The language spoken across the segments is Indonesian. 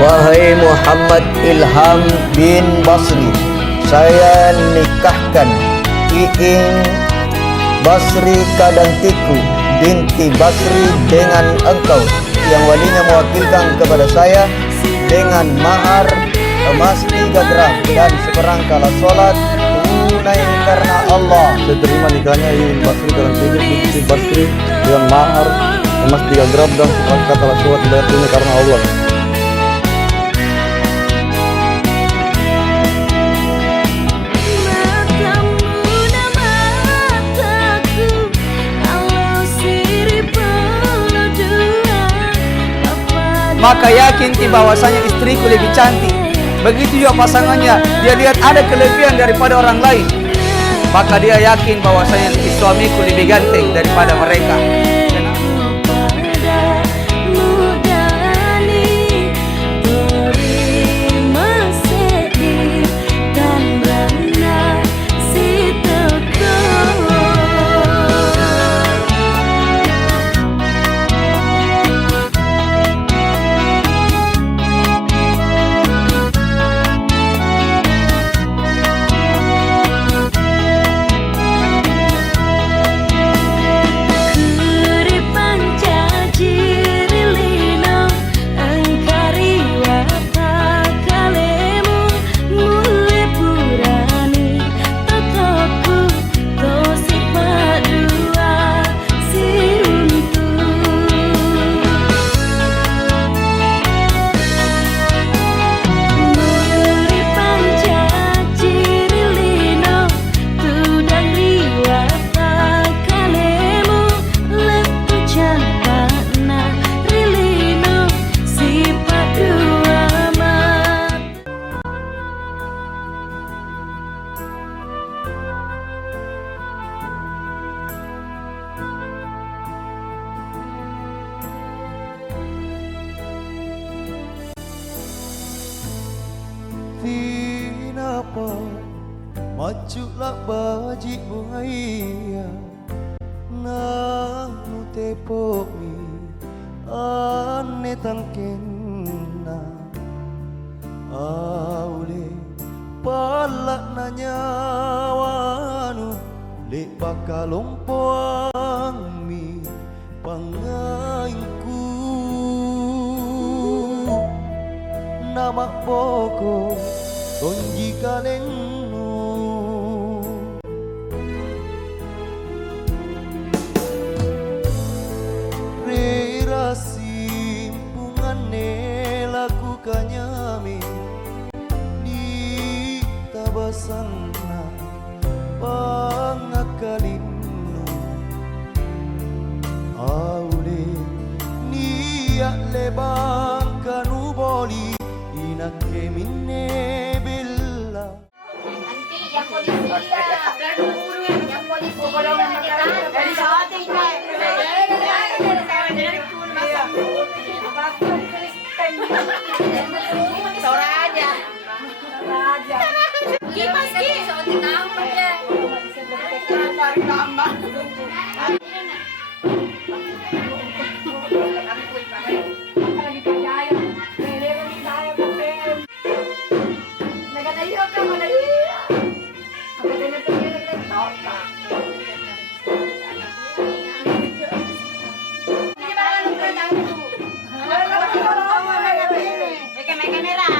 Wahai Muhammad Ilham bin Basri, saya nikahkan Iing Basri Kadantiku binti Basri dengan engkau, yang walinya mewakilkan kepada saya dengan mahar emas 3 gram dan seperangkat sholat tunai karena Allah. Saya terima nikahnya Iing Basri Kadantiku binti Basri dengan mahar emas 3 gram dan seperangkat sholat bayar tunai karena Allah. Maka yakin bahwasanya istriku lebih cantik. Begitu juga pasangannya, dia lihat ada kelebihan daripada orang lain, maka dia yakin bahwasanya suamiku lebih ganteng daripada mereka. Tinapa maculak baji buaya nang tepomi ane tangkena aule palak nanyawanu lek bakalompoang mi pangainku nama poko Tonji kalengno Rera simpungane laku kanyame Di tabasana pangakalino Aule niak lebang kanuboli Inake minne yang polisi dari Jawa Toraja kipas ki tambah merah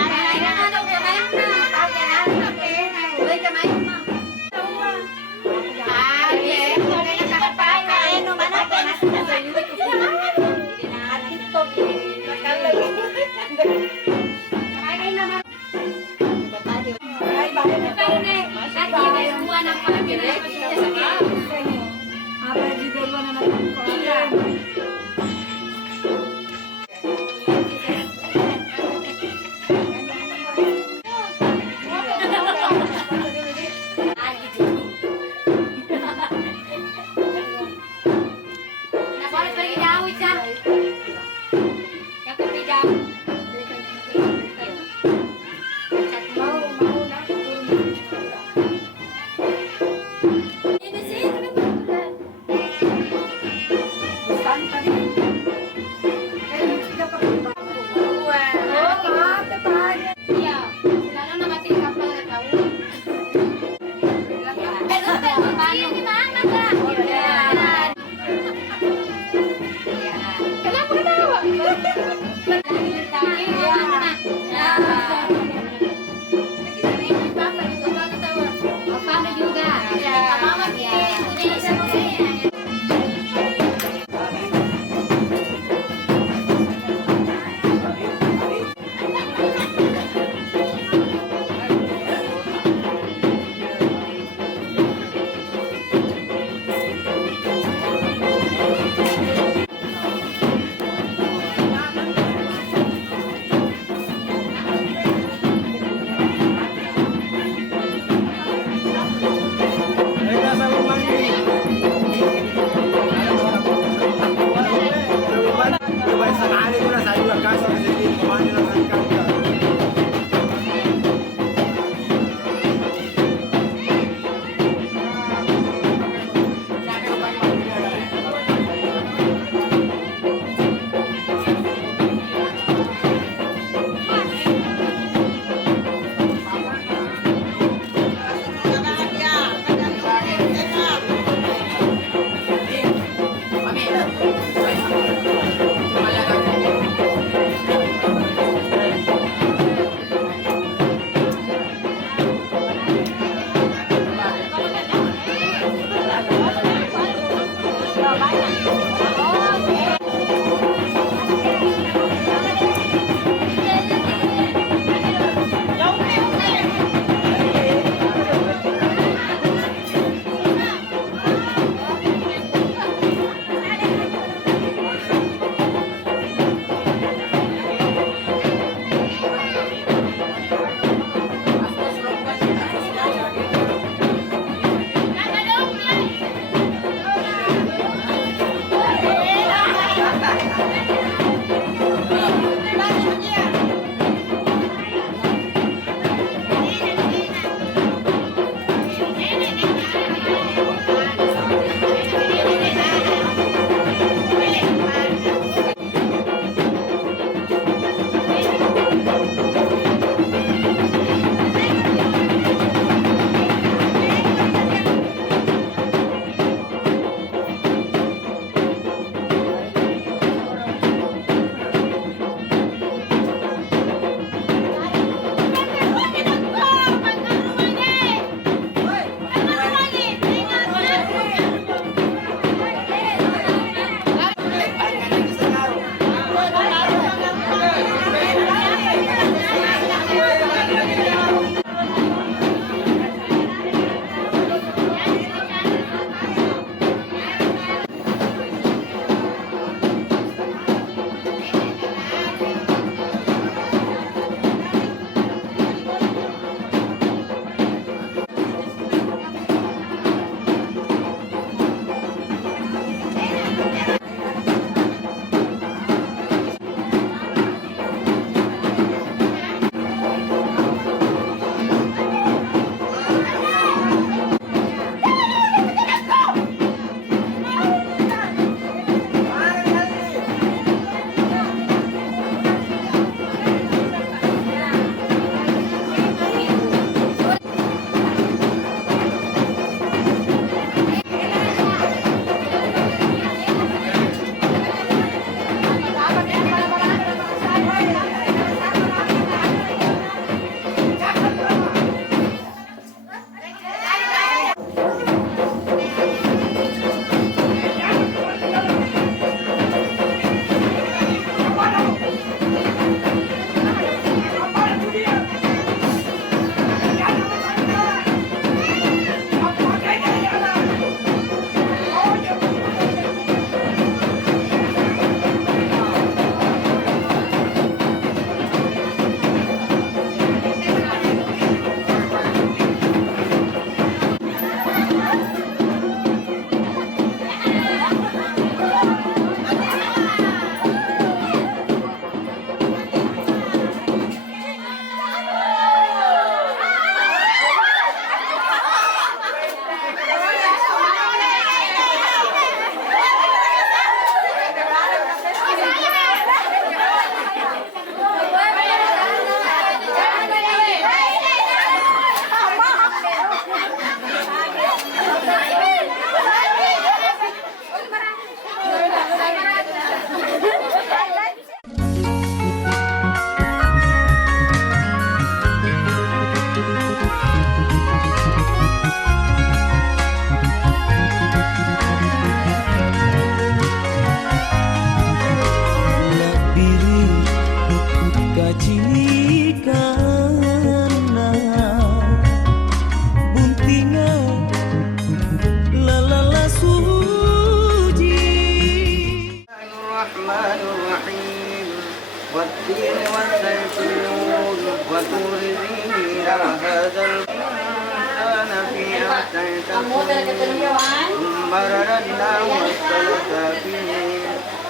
هذا القرآن في أحسن تقويم ثم رددناه أسفل سافلين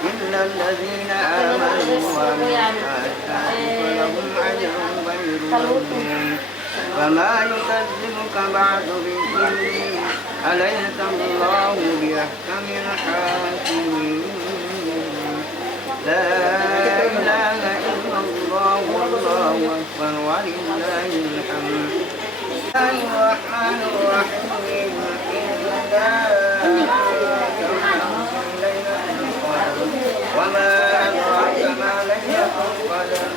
إلا الذين آمنوا وعملوا الصالحات فلهم أجر غير ممنون فما يكذبك بعد بالدين أليس الله بأحكم الحاكمين لا إله إلا الله والله أكبر ولله الحمد الرحمن الرحيم إنا وما أدراك ما ليلة القدر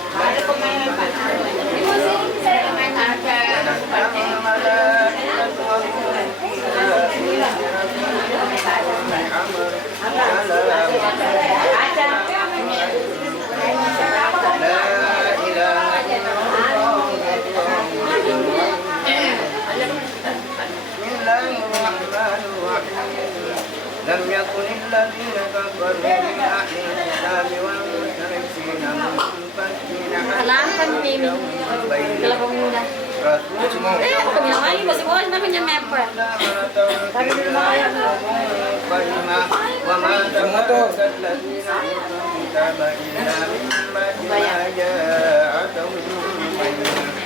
لم يكن الذين كفروا من أهل الكتاب والمشركين منفكين حتى وما تملك الذين أوتوا الكتاب إلا من بعد ما جاءتهم البينة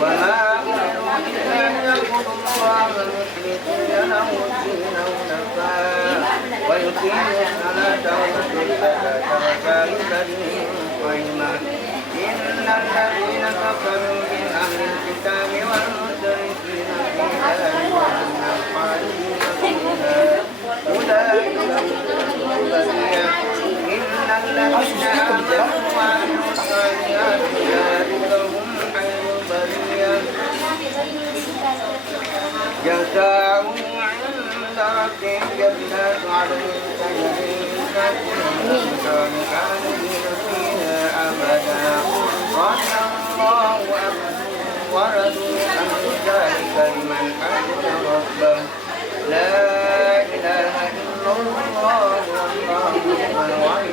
وما أمروا إلا ليعبدوا الله مخلصين له الدين حنفاء ويقيموا الصلاة ويؤتوا الزكاة وذلك دين قيما إن الذين كفروا من أهل الكتاب والمشركين في نار جهنم خالدين فيها أولئك لهم البرية إن الذين آمنوا وعملوا الصالحات أولئك هم خير البرية جزاؤهم عند ربهم جنات عدن تجري من تحتها الأنهار خالدين فيها أبدا رضي الله عنهم ورضوا عن ذلك لمن حمد ربه لا إله إلا الله والله أكبر ولله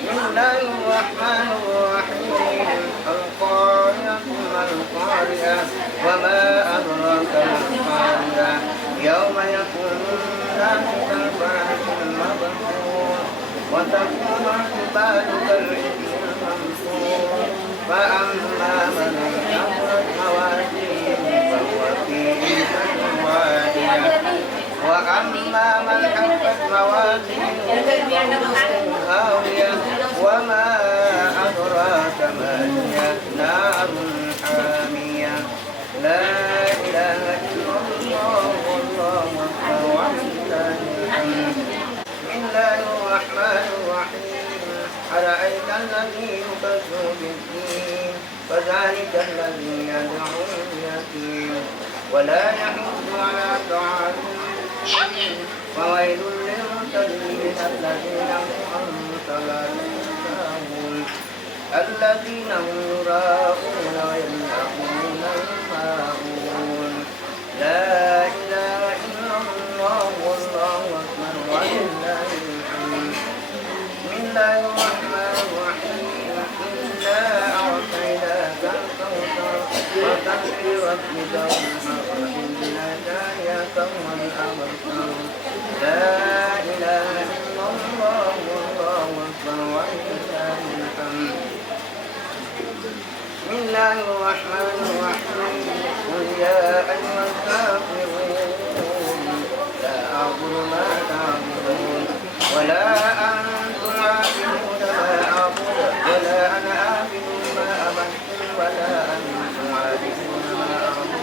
بسم الله الرحمن الرحيم القارعة ما القارعة وما أدراك ما القارعة يوم يكون الناس كالفراش المبثوث وتكون الجبال كالعهن المنثور فأما من ثقلت موازينه فهو في عيشة راضية وأما من خفت موازينه هاوية وما أدراك ما هي نار حامية لا إله إلا الله والله أكبر ولله الحمد بسم الله الرحمن الرحيم أرأيت الذي يكذب بالدين فذلك الذي يدعو اليتيم ولا يحض على طعام فويل للمصلين الذين هم عن صلاتهم الذين هم يراءون ويمنعون الماعون لا إله إلا الله والله أكبر ولله الحمد بسم الله الرحمن الرحيم إنا أعطيناك الكوثر فصل لربك وانحر إن شانئك هو الأبتر لا إله إلا الله والله أكبر ولله الحمد بسم الله الرحمن الرحيم قل يا أيها الكافرون لا أعبد ما تعبدون ولا أنتم عابدون ما أعبد ولا أنا عابد ما عبدتم ولا أنتم عابدون ما أعبد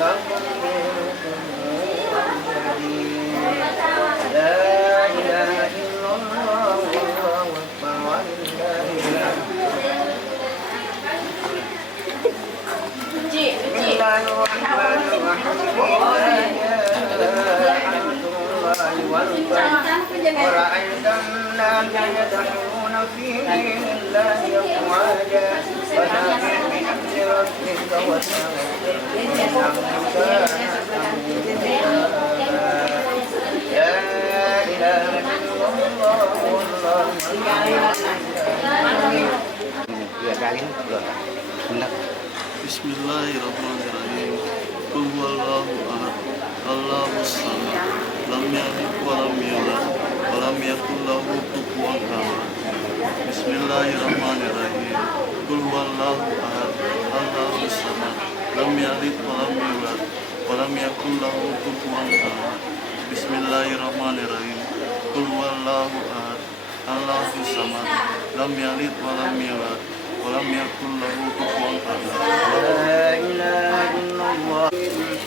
لكم دينكم ولي لا إله إلا الله والله أكبر ولله الحمد بسم الله الرحمن الرحيم الله والفجر ورأيت الناس يدخلون في دين الله أفواجا فسبح بحمد ربك واستغفره إنه كان توابا لا إله إلا الله والله أكبر. Bismillahirrahmanirrahim. Qul huwallahu ahad. Allahus samad. Lam yalid wa lam yulad wa lam yakul lahu kufuwan ahad. Bismillahirrahmanirrahim. Qul huwallahu ahad. Allahus samad. Lam yalid wa lam yulad wa lam yakul lahu kufuwan ahad. Bismillahirrahmanirrahim. Qul huwallahu ahad. Allahus samad. Lam yalid wa lam yulad wa lam yakul lahu kufuwan ahad. لا إله إلا الله.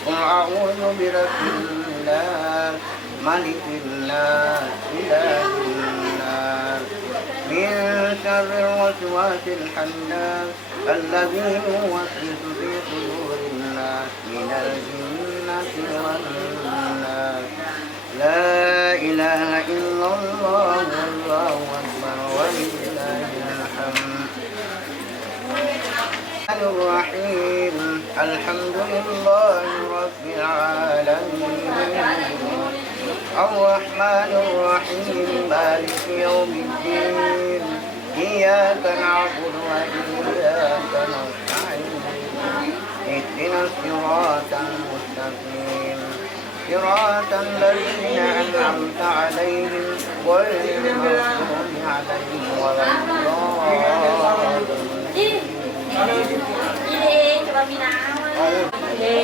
قل أعوذ برب الناس ملك الناس إله الناس من شر الوسواس الخناس الذي يوسوس في صدور الناس من الجنة والناس. لا إله إلا الله والله أكبر ولله الحمد. الرحيم الحمد لله رب العالمين الرحمن الرحيم مالك يوم الدين إياك نعبد وإياك نستعين اهدنا الصراط المستقيم صراط الذين أنعمت عليهم غير المغضوب عليهم ولا الضالين.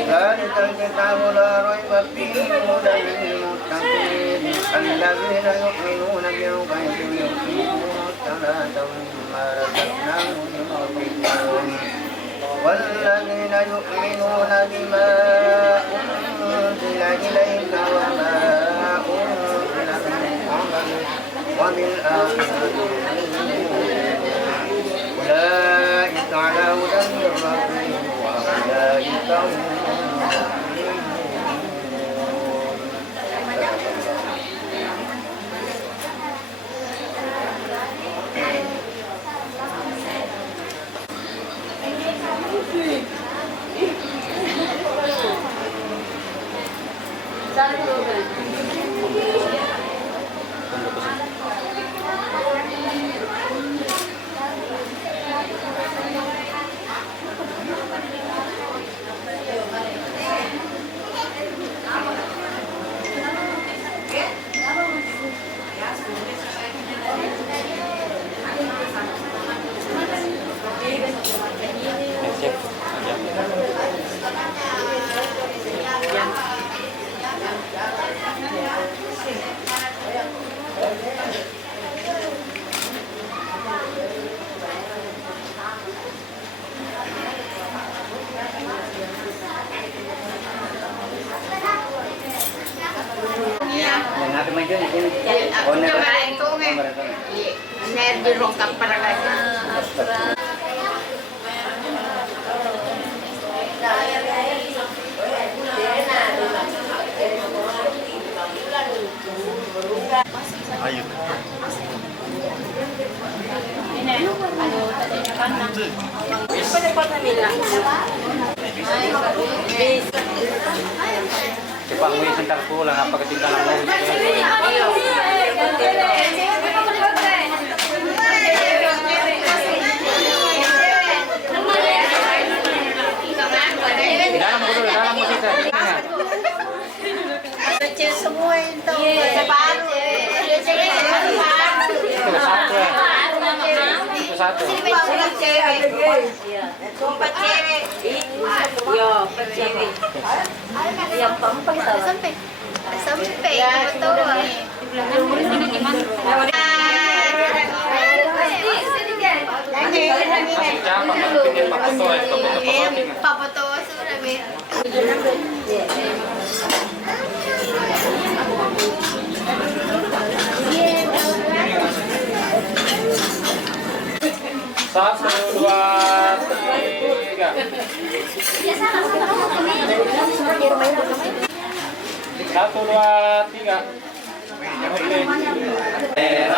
ذلك الكتاب لا ريب فيه هدى للمتقين الذين يؤمنون بالغيب ويقيمون الصلاة ومما رزقناهم ينفقون والذين يؤمنون بما أنزل إليك وما أنزل من قبلك وبالآخرة أولئك على هدى من ربهم وأولئك هم Ayo. Cepat mo sebentar pulang apa ketinggalan mau. Dalam mo kita. Semua itu sepatu. Satu. Empat cewek. Yo, empat cewek. Yang keempat sampai. Sampai betul. Papa tua sudah be. Satu, dua, tiga. Satu, dua, tiga. Yeah.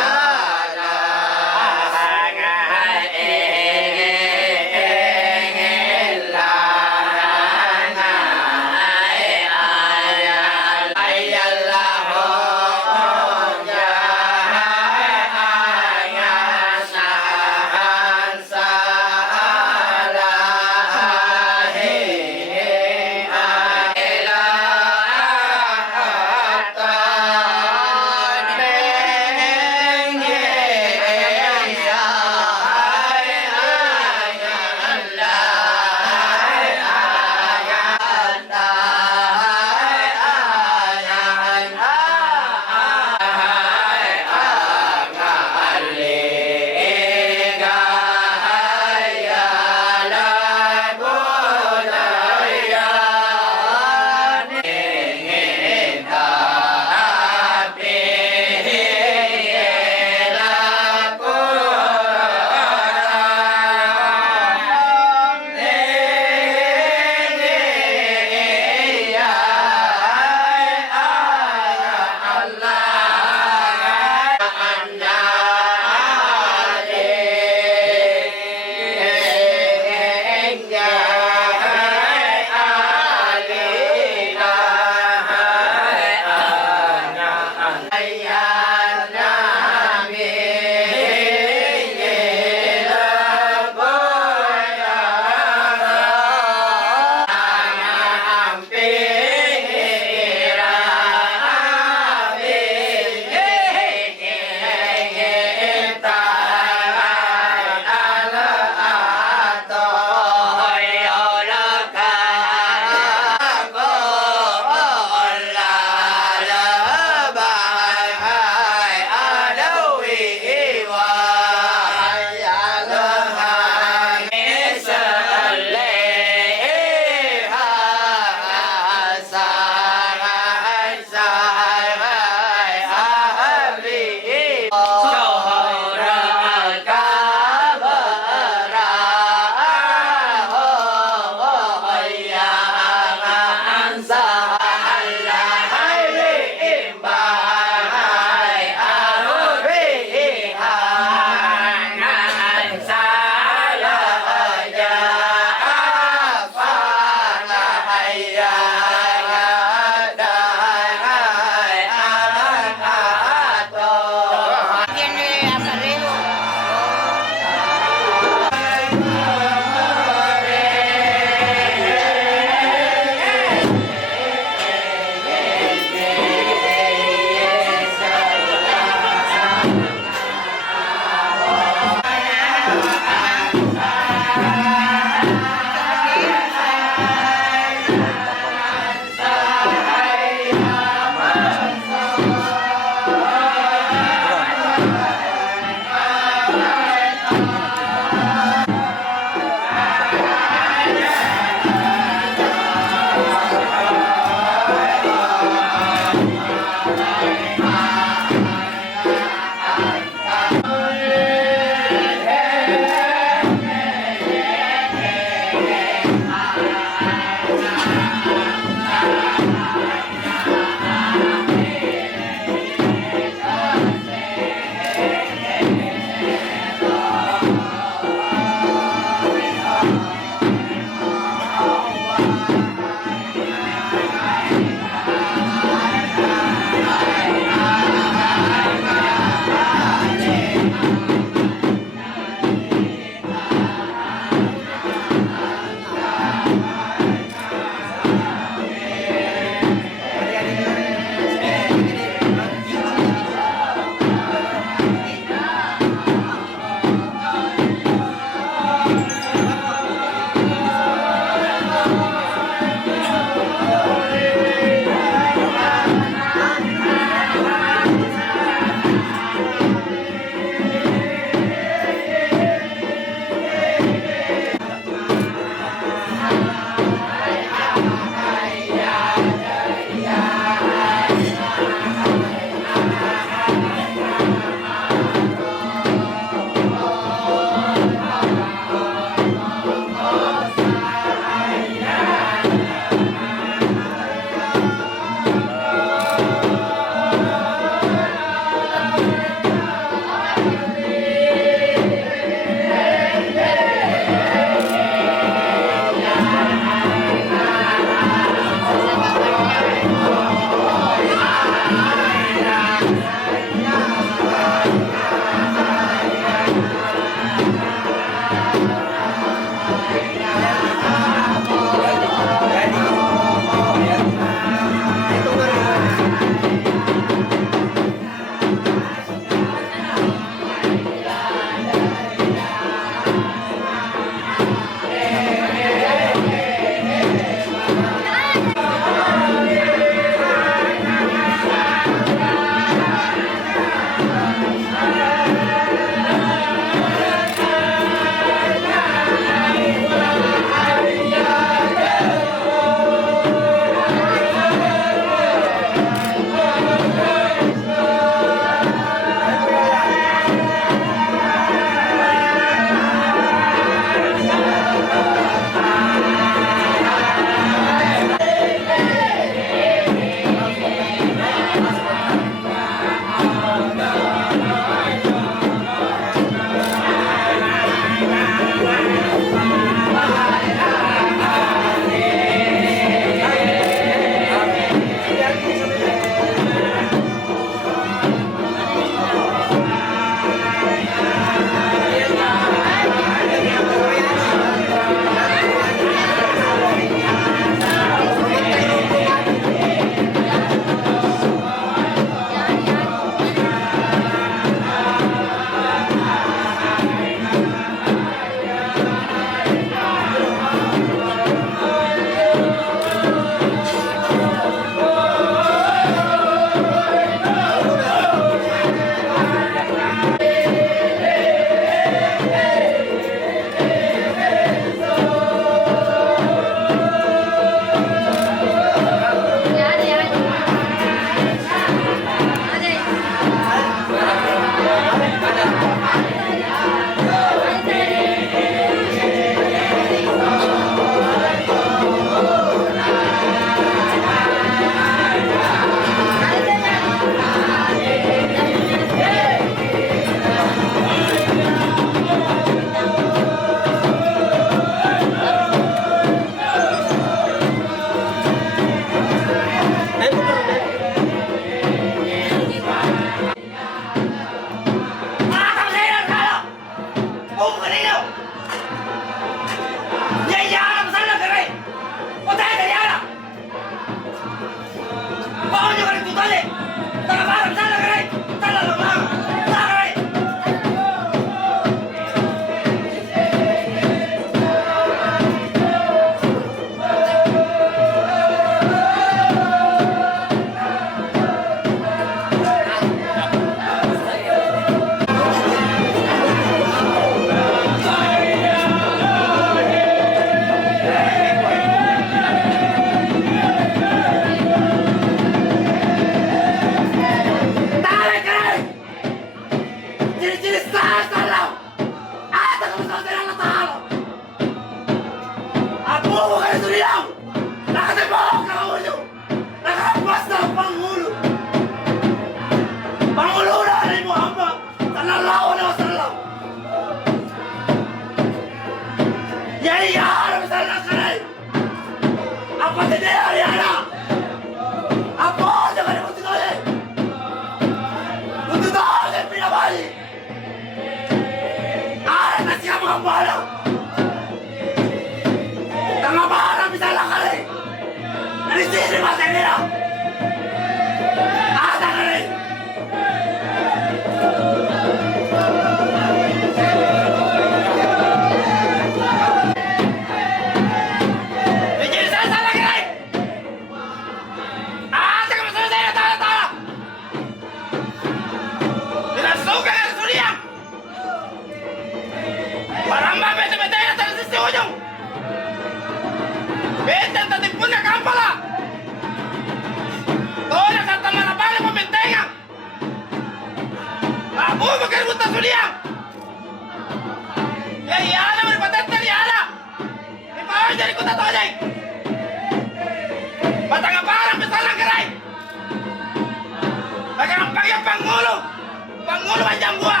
Pangulo macam gua.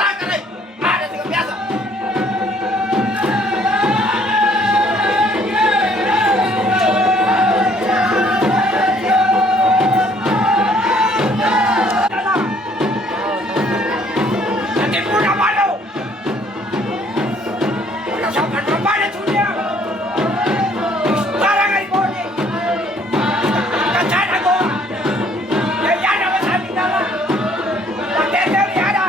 Tak kali. Ada sikap biasa. Nanti punya malu. Punya sampai berapa ada dunia. Sekarang hari ini. Kacana gua. Ya ada masalah dalam. Pakai dari ada.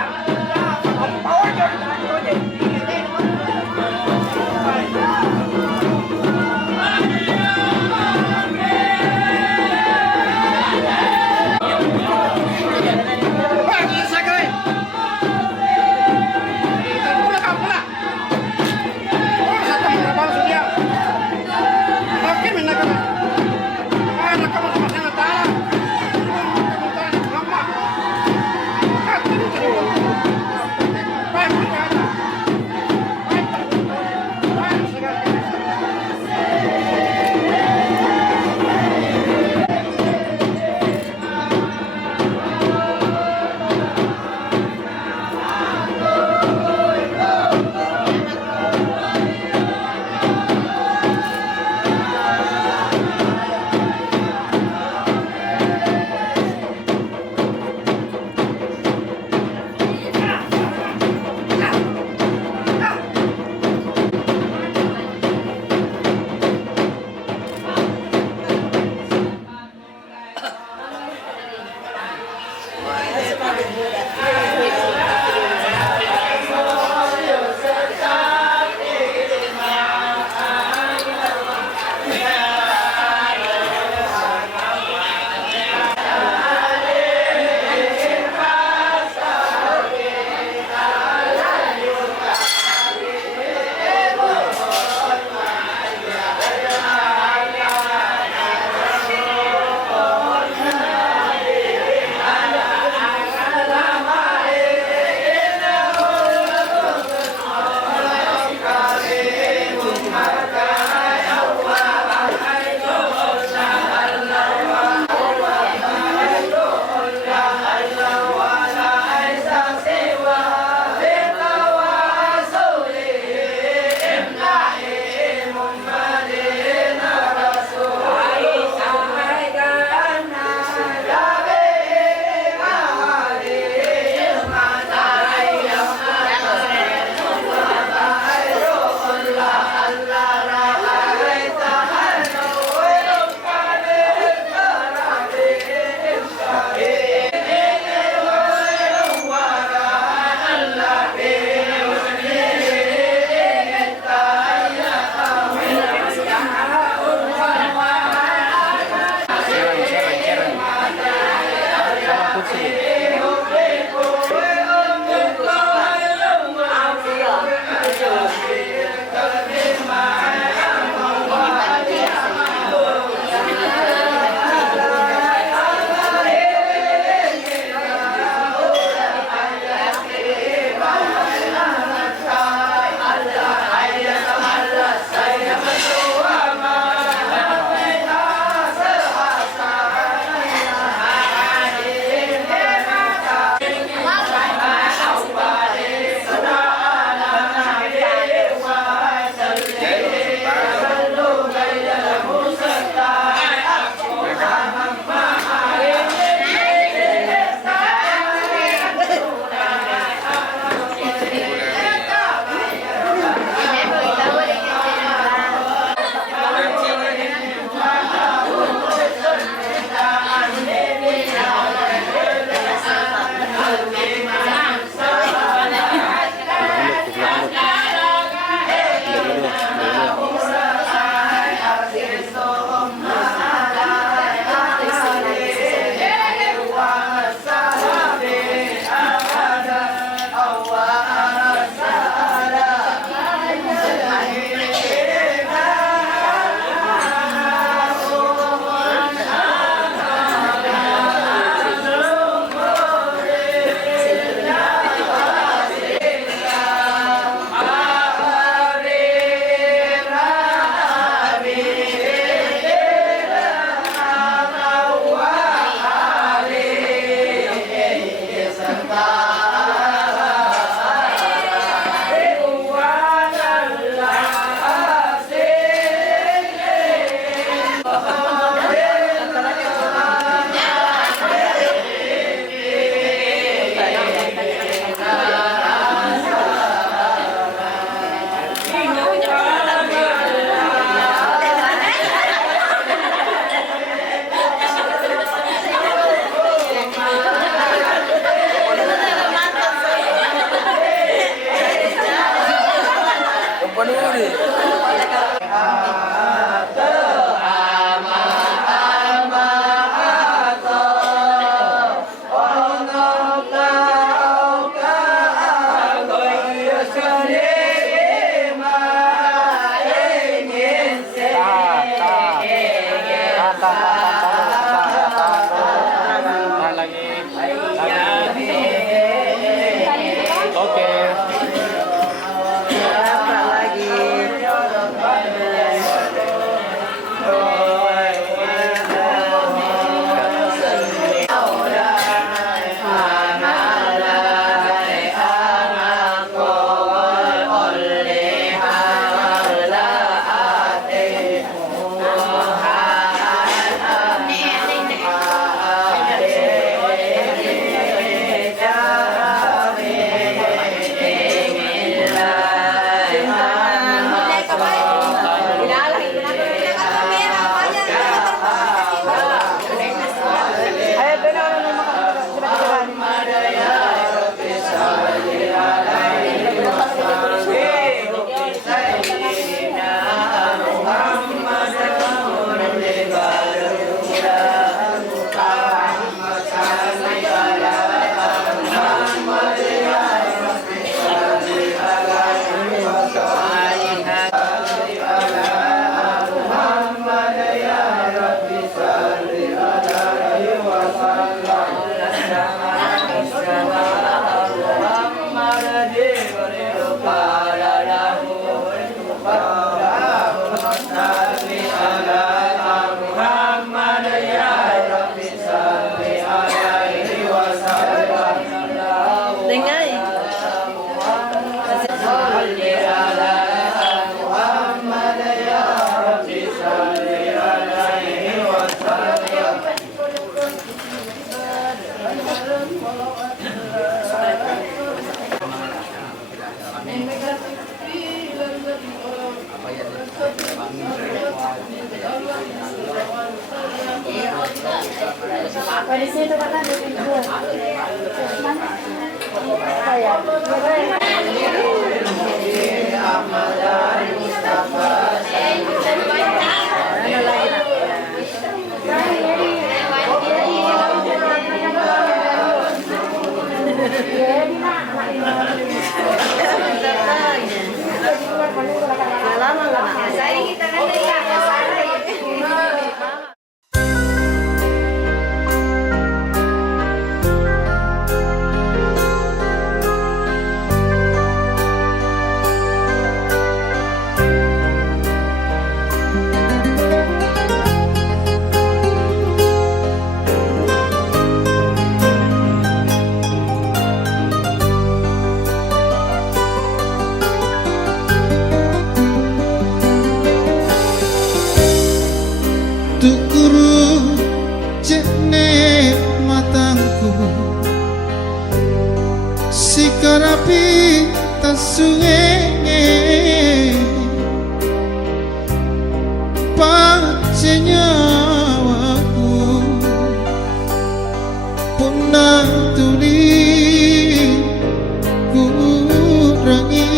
Oke. Di situ kan ada dua. Tukuru jene matangku sikarapi tasungenge pacenyawaku punah tuli kurangi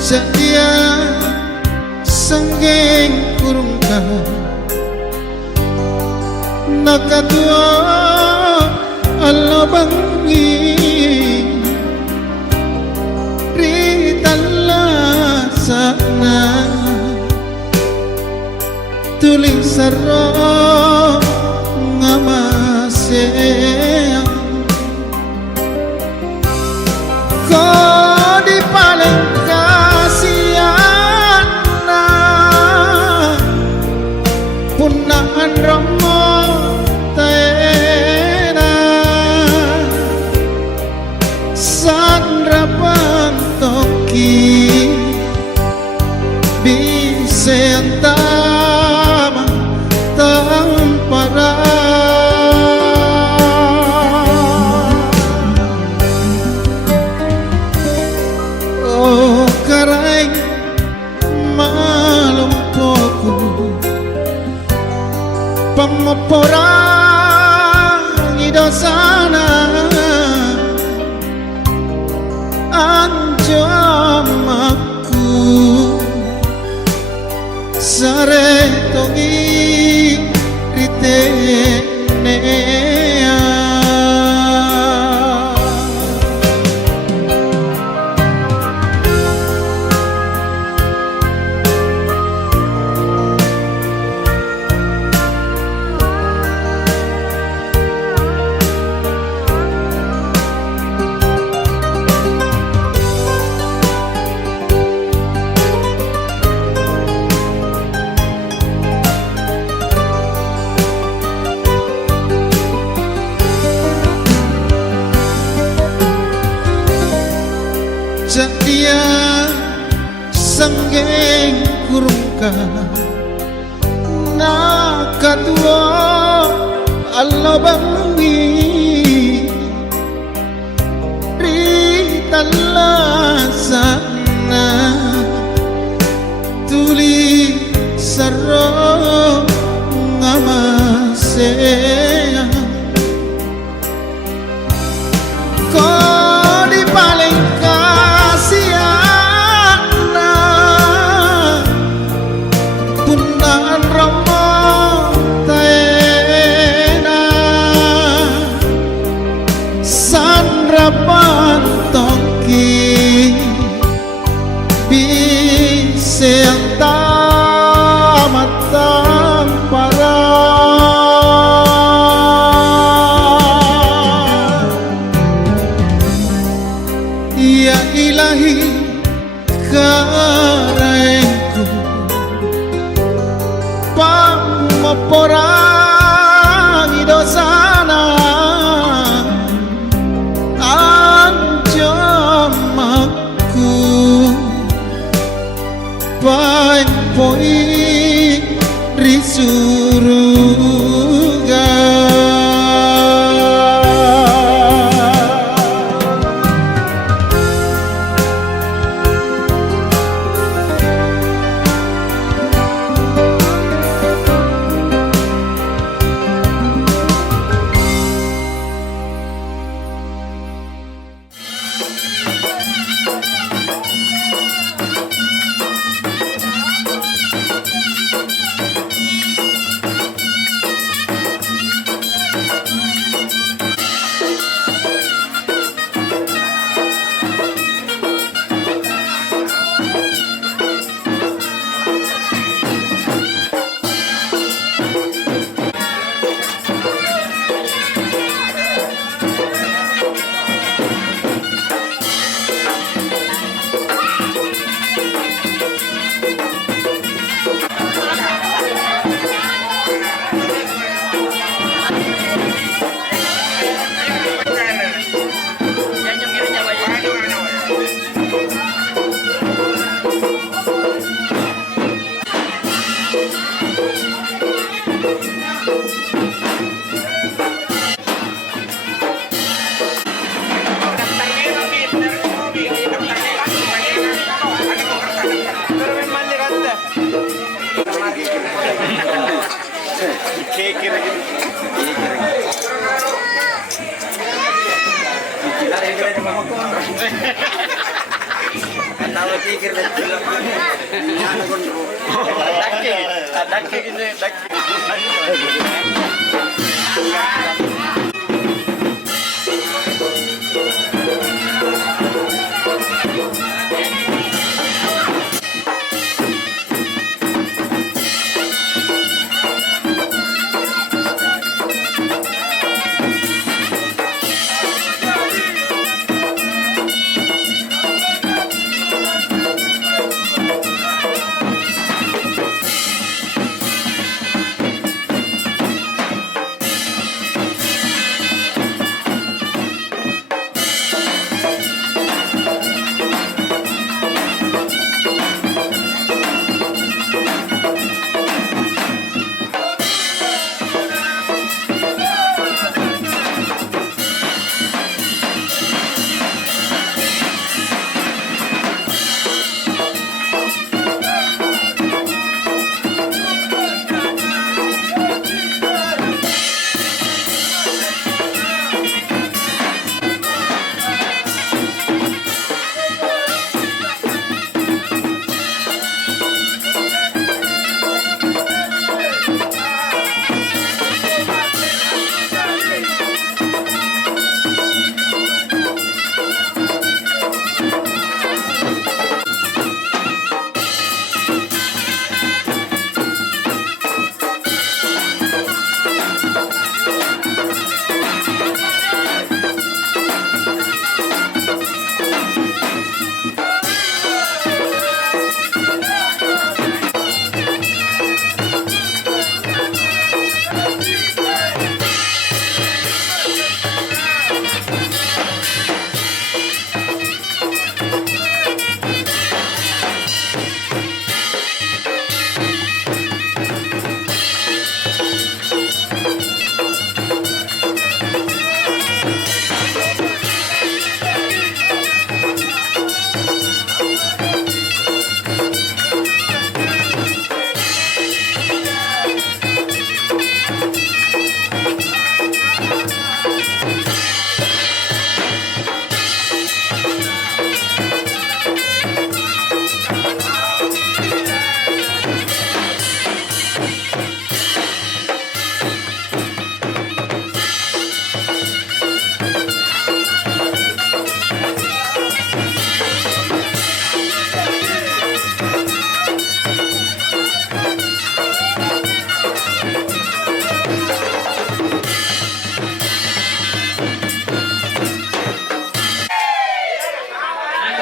setia sanggeng kurungka nakatua alabangi ritala sana tulis saro ngamasea kau di paling punaan romo tena sandra pantoki bisentama tampara oh karai malumpoku pemoporang idosana anjamaku sare tongi ritenea dia sanggeng kurungka nakatua Allah bangi ritalla sana tuli sarro ngamasea kau di paling kasiana pundan romo taena sanrapan toki bisa tamat para ya ilahi karengku pamoporangi dosana anjamaku pai poi risuruga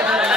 Amin.